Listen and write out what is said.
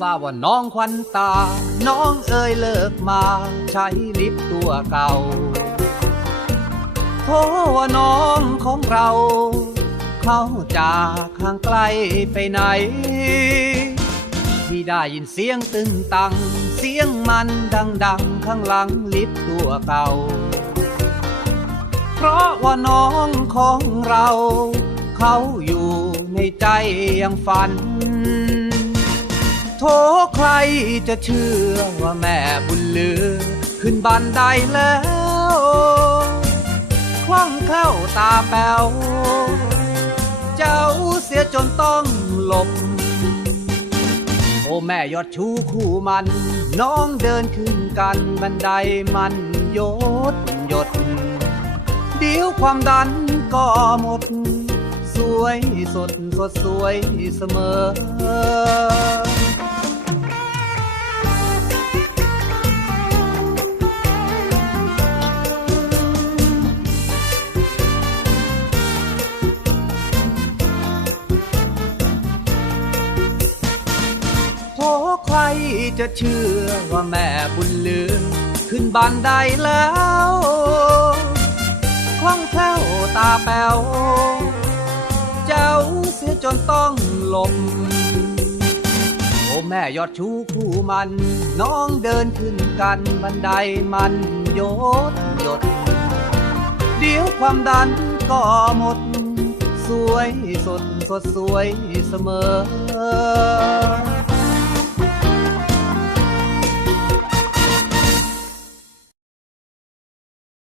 ทราบว่าน้องควันตา น้องเอ่ยเลิกมา ใช้ลิปตัวเก่าโทว่าน้องของเรา เขาจากห่างไกลไปไหน ที่ได้ยินเสียงตึงตัง เสียงมันดังๆข้างหลังลิฟตัวเก่า เพราะว่าน้องของเรา เขาอยู่ในใจยังฝัน โทใครจะเชื่อว่าแม่บุญเลือ ขึ้นบันไดแล้วคล่องแคล่วตาแป๋วเจ้าเสียจนต้องหลบ โอ้แม่ยอดชูคู่มัน น้องเดินขึ้นกันบันไดมันโยดยด เดี๋ยวความดันก็หมด สวยสดสดสวยเสมอ จะเชื่อว่าแม่บุญเลือขึ้นบานไดแล้วคล่องแคล่วตาแป๋วเจ้าเสียจนต้องหลบโอ้แม่ยอดชูคู่มัน น้องเดินขึ้นกันบันไดมันโยดหยด เดี๋ยวความดันก็หมด สวยสดสดสวยเสมอ